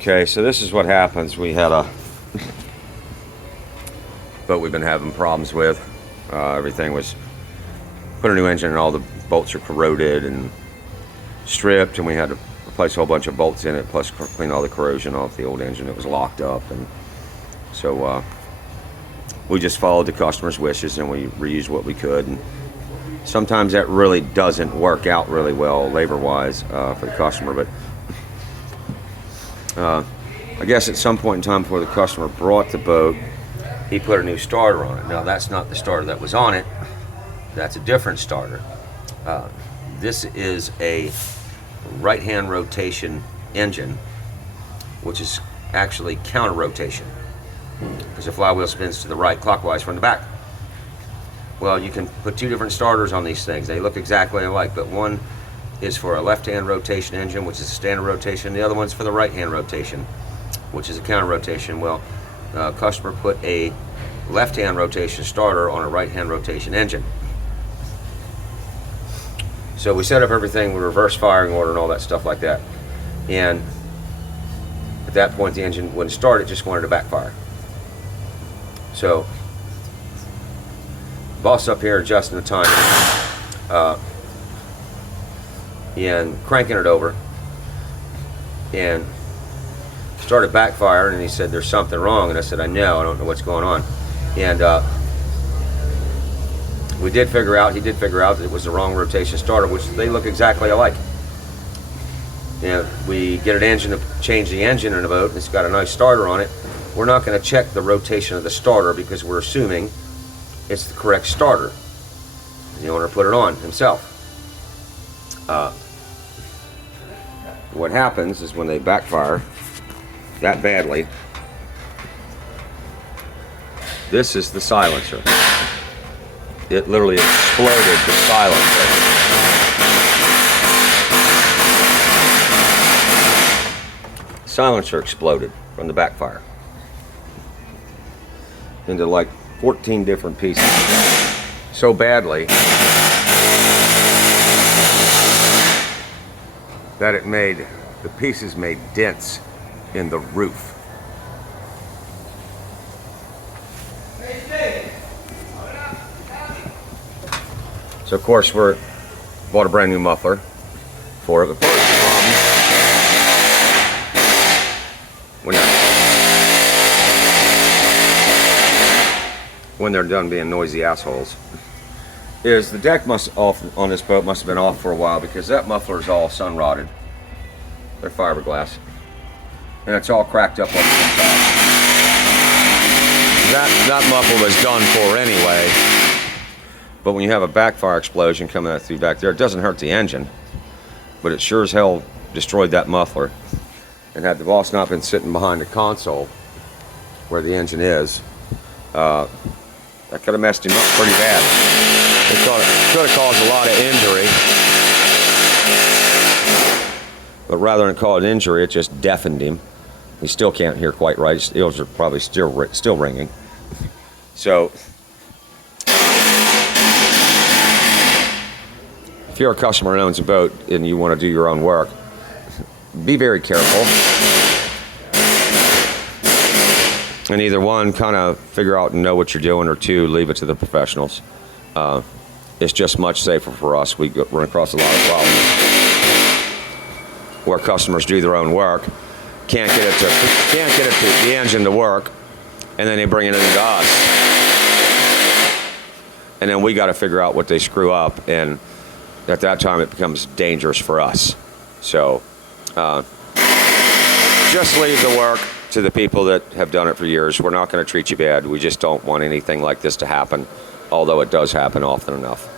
Okay, so this is what happens. We had a boat we've been having problems with. Everything was put a new engine and all the bolts are corroded and stripped, and we had to replace a whole bunch of bolts in it, plus clean all the corrosion off the old engine that was locked up. And so we just followed the customer's wishes and we reused what we could. And sometimes that really doesn't work out really well labor-wise for the customer, but I guess at some point in time before the customer brought the boat, he put a new starter on it. Now that's not the starter that was on it. That's a different starter. This is a right-hand rotation engine, which is actually counter rotation, because the flywheel spins to the right clockwise from the back. Well, you can put two different starters on these things. They look exactly alike, but one is for a left-hand rotation engine, which is a standard rotation. The other one's for the right-hand rotation, which is a counter rotation. Well, customer put a left-hand rotation starter on a right-hand rotation engine. So we set up everything with reverse firing order and all that stuff like that. And at that point, the engine wouldn't start, it just wanted to backfire. So, boss up here adjusting the time and cranking it over, and started backfiring, and he said there's something wrong, and I said I don't know what's going on. And he did figure out that it was the wrong rotation starter, which they look exactly alike. And we get an engine to change the engine in the boat, and it's got a nice starter on it. We're not going to check the rotation of the starter because we're assuming it's the correct starter. The owner put it on himself. What happens is when they backfire that badly, this is the silencer. It literally exploded the silencer. Silencer exploded from the backfire into like 14 different pieces, so badly that it made the pieces made dents in the roof. So of course we bought a brand new muffler for it. But part of the problem, when they're done being noisy assholes, is the deck on this boat must have been off for a while, because that muffler is all sun rotted. They're fiberglass, and it's all cracked up on the inside. That muffler was done for anyway. But when you have a backfire explosion coming out through back there, it doesn't hurt the engine, but it sure as hell destroyed that muffler. And had the boss not been sitting behind the console where the engine is, that could have messed him up pretty bad. It could have caused a lot of injury. But rather than call it injury, it just deafened him. He still can't hear quite right. His ears are probably still ringing. So, if you're a customer who owns a boat and you want to do your own work, be very careful. And either one, kind of figure out and know what you're doing, or two, leave it to the professionals. It's just much safer for us. We run across a lot of problems where customers do their own work, can't get the engine to work, and then they bring it into us, and then we got to figure out what they screw up, and at that time it becomes dangerous for us. So just leave the work to the people that have done it for years. We're not going to treat you bad. We just don't want anything like this to happen, although it does happen often enough.